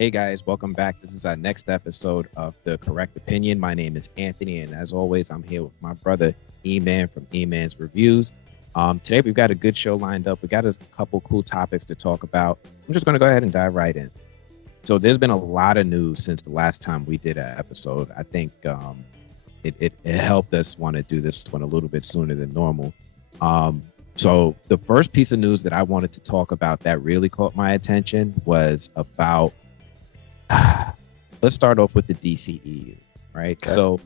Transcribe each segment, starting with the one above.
Hey guys, welcome back. This is our next episode of The Correct Opinion. My name is Anthony, and as always, I'm here with my brother E-Man from E-Man's Reviews. Today we've got a good show lined up. We got a couple cool topics to talk about. I'm just going to go ahead and dive right in. So there's been a lot of news since the last time we did an episode. I think it helped us want to do this one a little bit sooner than normal. So the first piece of news that I wanted to talk about that really caught my attention was about let's start off with the DCEU, right? Okay. So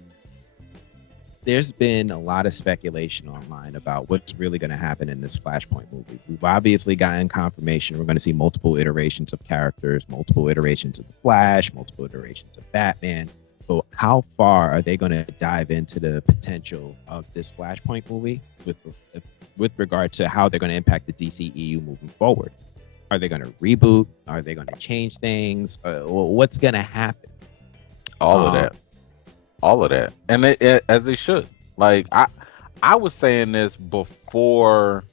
there's been a lot of speculation online about what's really going to happen in this Flashpoint movie. We've obviously gotten confirmation we're going to see multiple iterations of characters, multiple iterations of the Flash, multiple iterations of Batman. So how far are they going to dive into the potential of this Flashpoint movie with regard to how they're going to impact the DCEU moving forward? Are they going to reboot? Are they going to change things? What's going to happen? All of that, and as they should. Like I was saying this before.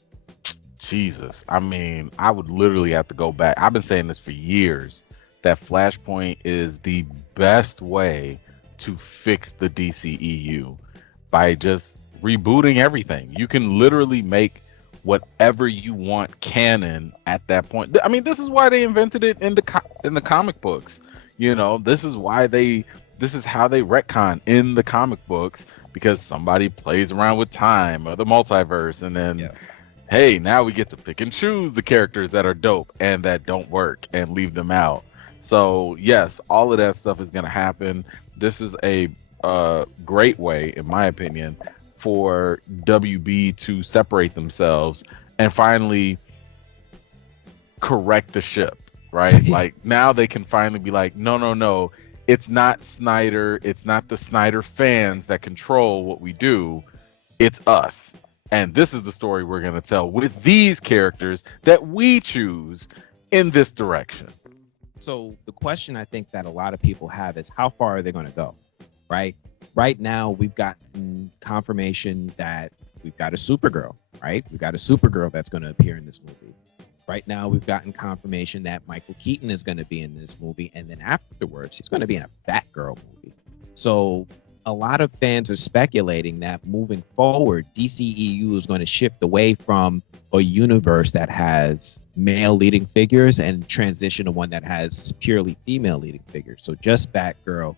Jesus, I mean, I would literally have to go back. I've been saying this for years that Flashpoint is the best way to fix the DCEU by just rebooting everything. You can literally make whatever you want canon at that point. I mean, this is why they invented it in the comic books. You know, this is how they retcon in the comic books, because somebody plays around with time or the multiverse, and then hey, now we get to pick and choose the characters that are dope and that don't work and leave them out. So yes, all of that stuff is going to happen. This is a great way, in my opinion, for WB to separate themselves and finally correct the ship, right? Like now they can finally be like, no, it's not Snyder, it's not the Snyder fans that control what we do, it's us. And this is the story we're going to tell with these characters that we choose in this direction. So the question I think that a lot of people have is, how far are they going to go, right? Right now, we've gotten confirmation that we've got a Supergirl, right? We've got a Supergirl that's going to appear in this movie. Right now, we've gotten confirmation that Michael Keaton is going to be in this movie. And then afterwards, he's going to be in a Batgirl movie. So a lot of fans are speculating that moving forward, DCEU is going to shift away from a universe that has male leading figures and transition to one that has purely female leading figures. So just Batgirl,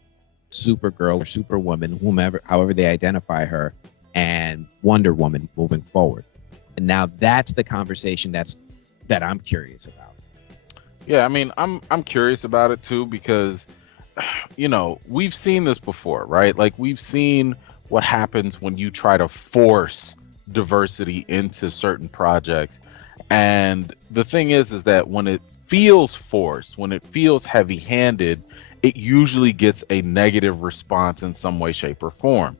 Supergirl or Superwoman, however they identify her, and Wonder Woman moving forward. And now that's the conversation that I'm curious about. Yeah, I mean, I'm curious about it too, because you know, we've seen this before, right? Like we've seen what happens when you try to force diversity into certain projects. And the thing is that when it feels forced, when it feels heavy-handed, it usually gets a negative response in some way, shape, or form,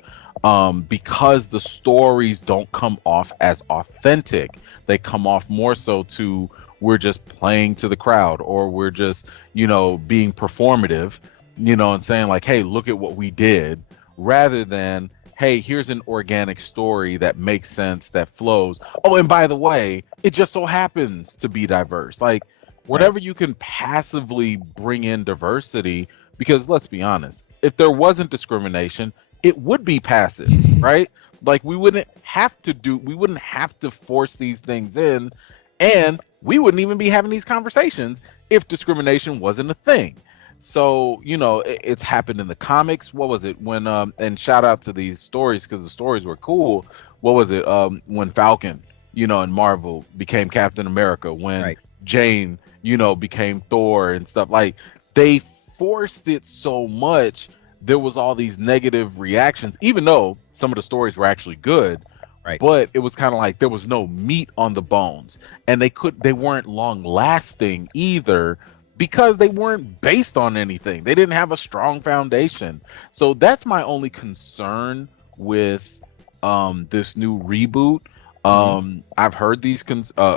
because the stories don't come off as authentic. They come off more so to, we're just playing to the crowd, or we're just, you know, being performative, you know, and saying like, hey, look at what we did, rather than, hey, here's an organic story that makes sense, that flows. Oh, and by the way, it just so happens to be diverse. Like, whatever you can passively bring in diversity, because let's be honest, if there wasn't discrimination, it would be passive, right? Like we wouldn't have to force these things in, and we wouldn't even be having these conversations if discrimination wasn't a thing. So, you know, it's happened in the comics. What was it when and shout out to these stories, because the stories were cool. What was it when Falcon, you know, and Marvel became Captain America, when Jane, you know, became Thor and stuff. Like they forced it so much, there was all these negative reactions, even though some of the stories were actually good. Right. But it was kind of like there was no meat on the bones, and they weren't long lasting either, because they weren't based on anything. They didn't have a strong foundation. So that's my only concern with this new reboot. I've heard these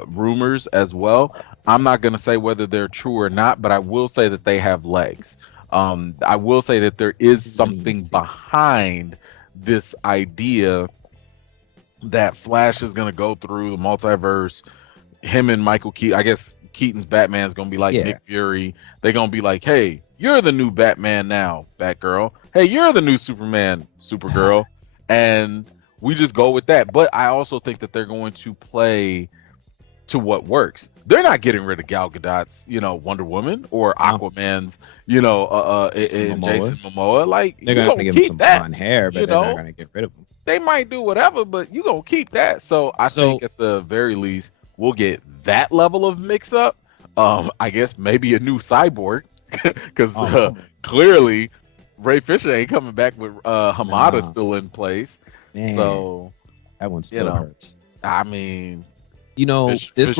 rumors as well. I'm not going to say whether they're true or not, but I will say that they have legs. I will say that there is something behind this idea that Flash is going to go through the multiverse. Him and Michael Keaton, I guess Keaton's Batman's gonna be like Yeah. Nick Fury. They're gonna be like, hey, you're the new Batman now, Batgirl. Hey, you're the new Superman, Supergirl. And we just go with that. But I also think that they're going to play to what works. They're not getting rid of Gal Gadot's, Wonder Woman or Aquaman's, Jason Jason Momoa. Like, they're gonna give him some blonde hair, but they're not gonna get rid of him. They might do whatever, but you gonna keep that. So I think at the very least we'll get that level of mix up. I guess maybe a new Cyborg, because clearly Ray Fisher ain't coming back with Hamada still in place. Man, so that one still hurts. I mean, this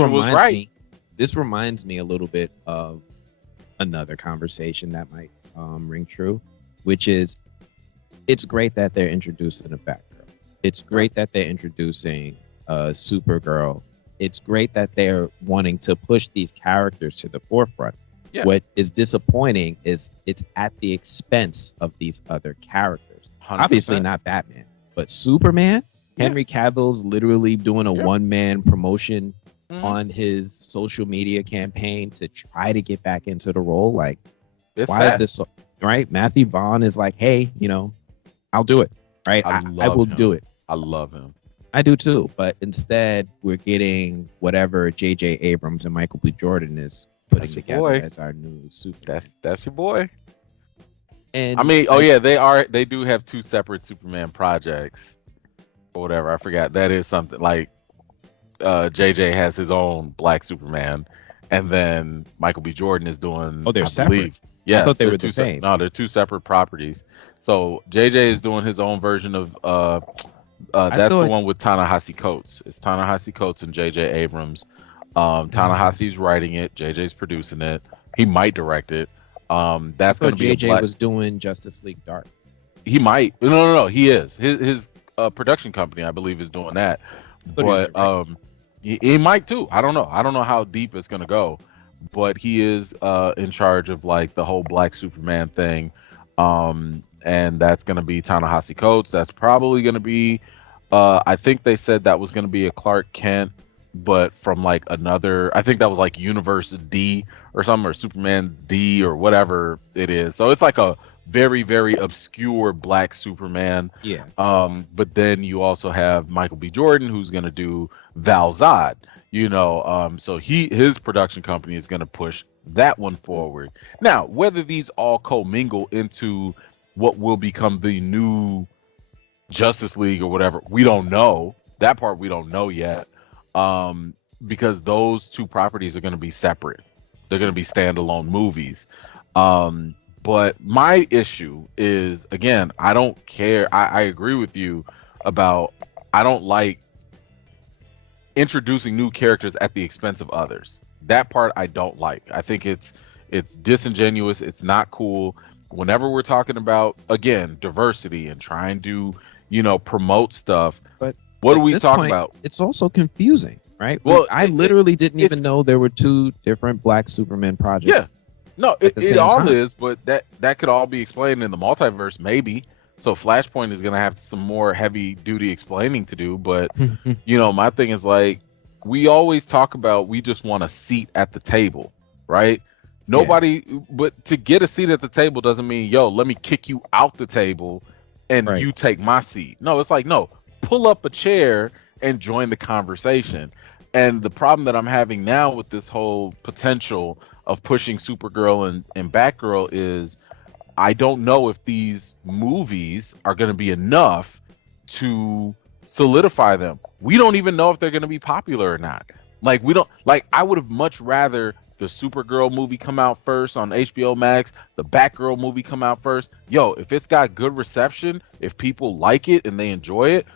reminds me a little bit of another conversation that might ring true, which is it's great that they're introducing a Batgirl. It's great that they're introducing Supergirl. It's great that they're wanting to push these characters to the forefront. Yeah. What is disappointing is it's at the expense of these other characters. 100%. Obviously not Batman, but Superman. Henry Cavill's literally doing a one-man promotion on his social media campaign to try to get back into the role. Like, why is this so, right? Matthew Vaughn is like, hey, I'll do it. Right? I will do it. I love him. I do too. But instead, we're getting whatever J.J. Abrams and Michael B. Jordan is putting together as our new Superman. That's your boy. And I mean, they do have two separate Superman projects. Or whatever, I forgot. That is something like JJ has his own Black Superman, and then Michael B. Jordan is doing. Oh, they're separate. Yeah, I thought they were the same. No, they're two separate properties. So JJ is doing his own version of. That's the one with Ta-Nehisi Coates. It's Ta-Nehisi Coates and JJ Abrams. Ta-Nehisi's writing it. JJ's producing it. He might direct it. That's going to be. JJ was doing Justice League Dark. He might. No. He is. His production company, I believe, is doing that. But he might too. I don't know. I don't know how deep it's gonna go. But he is in charge of like the whole Black Superman thing. And that's gonna be Ta-Nehisi Coates. That's probably gonna be I think they said that was gonna be a Clark Kent, but from like another, I think that was like Universe D or something, or Superman D or whatever it is. So it's like a very, very obscure Black Superman. Yeah. But then you also have Michael B. Jordan, who's gonna do Val Zod. So his production company is gonna push that one forward. Now, whether these all commingle into what will become the new Justice League or whatever, we don't know. That part we don't know yet. Because those two properties are gonna be separate. They're gonna be standalone movies. But my issue is, again, I don't care. I agree with you about, I don't like introducing new characters at the expense of others. That part I don't like. I think it's disingenuous. It's not cool. Whenever we're talking about, again, diversity and trying to, promote stuff, but what do we talk about? It's also confusing, right? Well, I literally didn't even know there were two different Black Superman projects. Yeah. No, it all is, but that could all be explained in the multiverse, maybe. So Flashpoint is gonna have some more heavy duty explaining to do. But my thing is like, we always talk about we just want a seat at the table, right? But to get a seat at the table doesn't mean, let me kick you out the table and you take my seat. No, it's like, no, pull up a chair and join the conversation. And the problem that I'm having now with this whole potential of pushing Supergirl and Batgirl is, I don't know if these movies are going to be enough to solidify them. We don't even know if they're going to be popular or not. Like, I would have much rather the Supergirl movie come out first on HBO Max, the Batgirl movie come out first. If it's got good reception, if people like it and they enjoy it,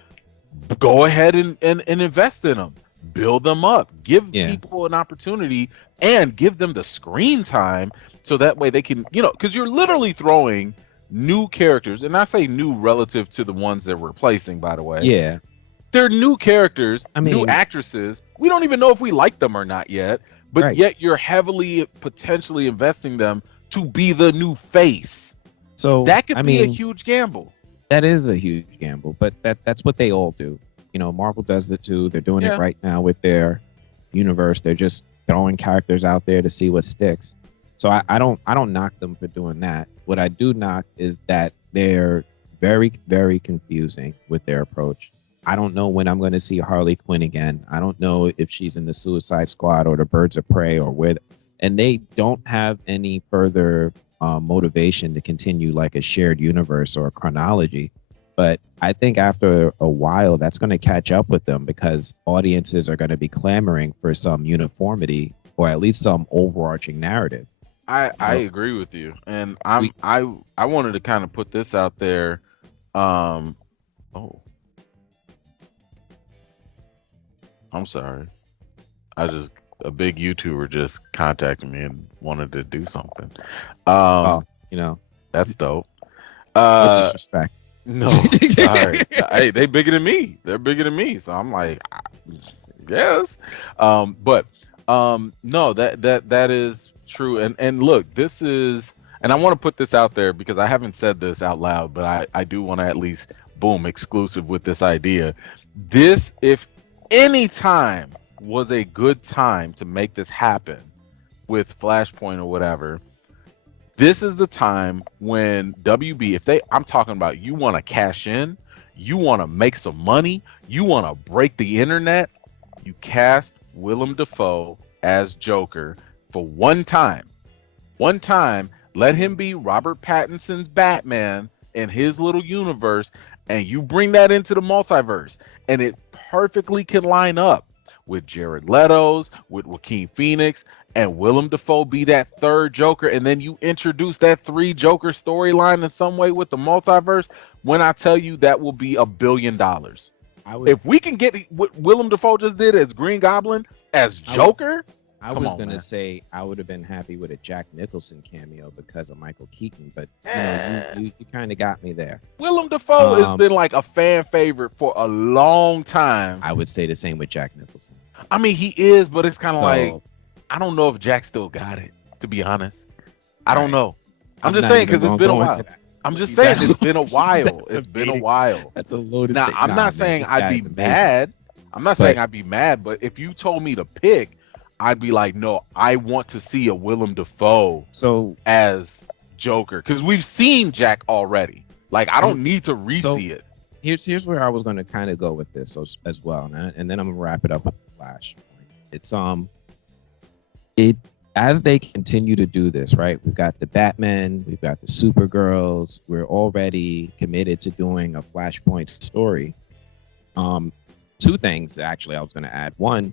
go ahead and invest in them. Build them up. Give people an opportunity and give them the screen time so that way they can, because you're literally throwing new characters, and I say new relative to the ones that we're replacing, by the way. Yeah. They're new characters, new actresses. We don't even know if we like them or not yet, but yet you're heavily potentially investing them to be the new face. So that could be a huge gamble. That is a huge gamble, but that's what they all do. Marvel does it too. They're doing it right now with their universe. They're throwing characters out there to see what sticks. So I don't knock them for doing that. What I do knock is that they're very, very confusing with their approach. I don't know when I'm going to see Harley Quinn again. I don't know if she's in the Suicide Squad or the Birds of Prey or where, and they don't have any further motivation to continue like a shared universe or a chronology. But I think after a while, that's going to catch up with them because audiences are going to be clamoring for some uniformity or at least some overarching narrative. I agree with you, and I wanted to kind of put this out there. Oh, I'm sorry. A big YouTuber just contacted me and wanted to do something. That's dope. No disrespect. No, sorry. Hey, they bigger than me. They're bigger than me, so I'm like, yes. But no, that is true. And look, this is, and I want to put this out there because I haven't said this out loud, but I do want to at least exclusive with this idea. This, if any time was a good time to make this happen with Flashpoint or whatever, this is the time when WB, I'm talking about, you want to cash in, you want to make some money, you want to break the internet, you cast Willem Dafoe as Joker for one time, let him be Robert Pattinson's Batman in his little universe, and you bring that into the multiverse, and it perfectly can line up with Jared Leto's, with Joaquin Phoenix, and Willem Dafoe be that third Joker, and then you introduce that 3 Joker storyline in some way with the multiverse. When I tell you, that will be $1 billion. If we can get what Willem Dafoe just did as Green Goblin as Joker, I was gonna say I would have been happy with a Jack Nicholson cameo because of Michael Keaton, but you kind of got me there. Willem Dafoe has been like a fan favorite for a long time. I would say the same with Jack Nicholson. I mean, he is, but it's kind of like, I don't know if Jack still got it, to be honest. I don't know. I'm just saying because it's been a while. I'm just saying it's been a while. It's been a while. That's a loaded Now, I'm not saying I'd be mad. I'm not saying I'd be mad, but if you told me to pick, I'd be like, no, I want to see a Willem Dafoe as Joker because we've seen Jack already. Like, I don't need to re-see it. Here's where I was going to kind of go with this as well, and then I'm gonna wrap it up with Flash. It's as they continue to do this, right? We've got the Batman, we've got the Supergirls. We're already committed to doing a Flashpoint story. 2 things actually I was going to add. One,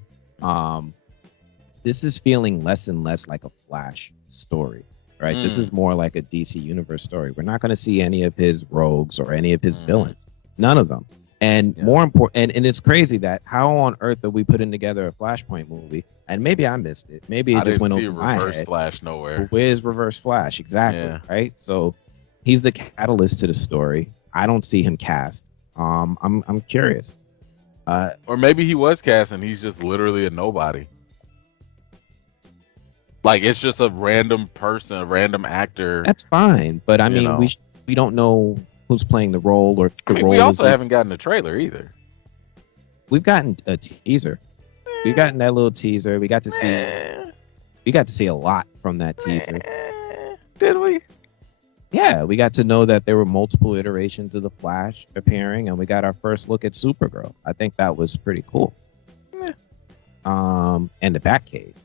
this is feeling less and less like a Flash story, right? This is more like a DC Universe story. We're not going to see any of his rogues or any of his villains. None of them. And more important, and it's crazy that how on earth are we putting together a Flashpoint movie? And maybe I missed it. Maybe it just went over my head. Reverse Flash nowhere. Where's Reverse Flash? Exactly. Right. So he's the catalyst to the story. I don't see him cast. I'm curious. Or maybe he was cast and he's just literally a nobody. Like, it's just a random person, a random actor. That's fine, but I mean, we don't know who's playing the role or the role. We also haven't gotten a trailer either. We've gotten a teaser. We've gotten that little teaser. We got to see a lot from that teaser. Did we? Yeah, we got to know that there were multiple iterations of the Flash appearing, and we got our first look at Supergirl. I think that was pretty cool. And the Batcave.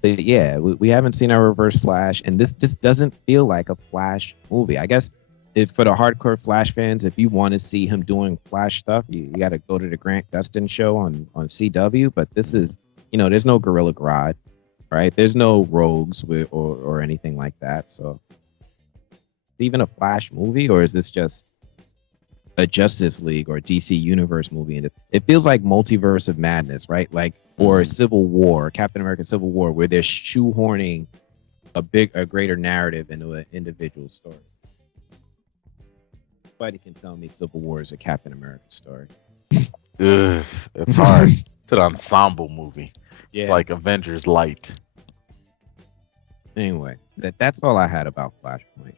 But yeah, we haven't seen our Reverse Flash, and this doesn't feel like a Flash movie. I guess if for the hardcore Flash fans, if you want to see him doing Flash stuff, you got to go to the Grant Gustin show on CW. But this is, there's no Gorilla Grodd, right? There's no rogues or anything like that. So, is it even a Flash movie, or is this just a Justice League or DC Universe movie? And it feels like Multiverse of Madness, right? Like, or Civil War, Captain America Civil War, where they're shoehorning a greater narrative into an individual story. Nobody can tell me Civil War is a Captain America story. It's hard. It's an ensemble movie. Yeah. It's like Avengers Light. Anyway, that's all I had about Flashpoint.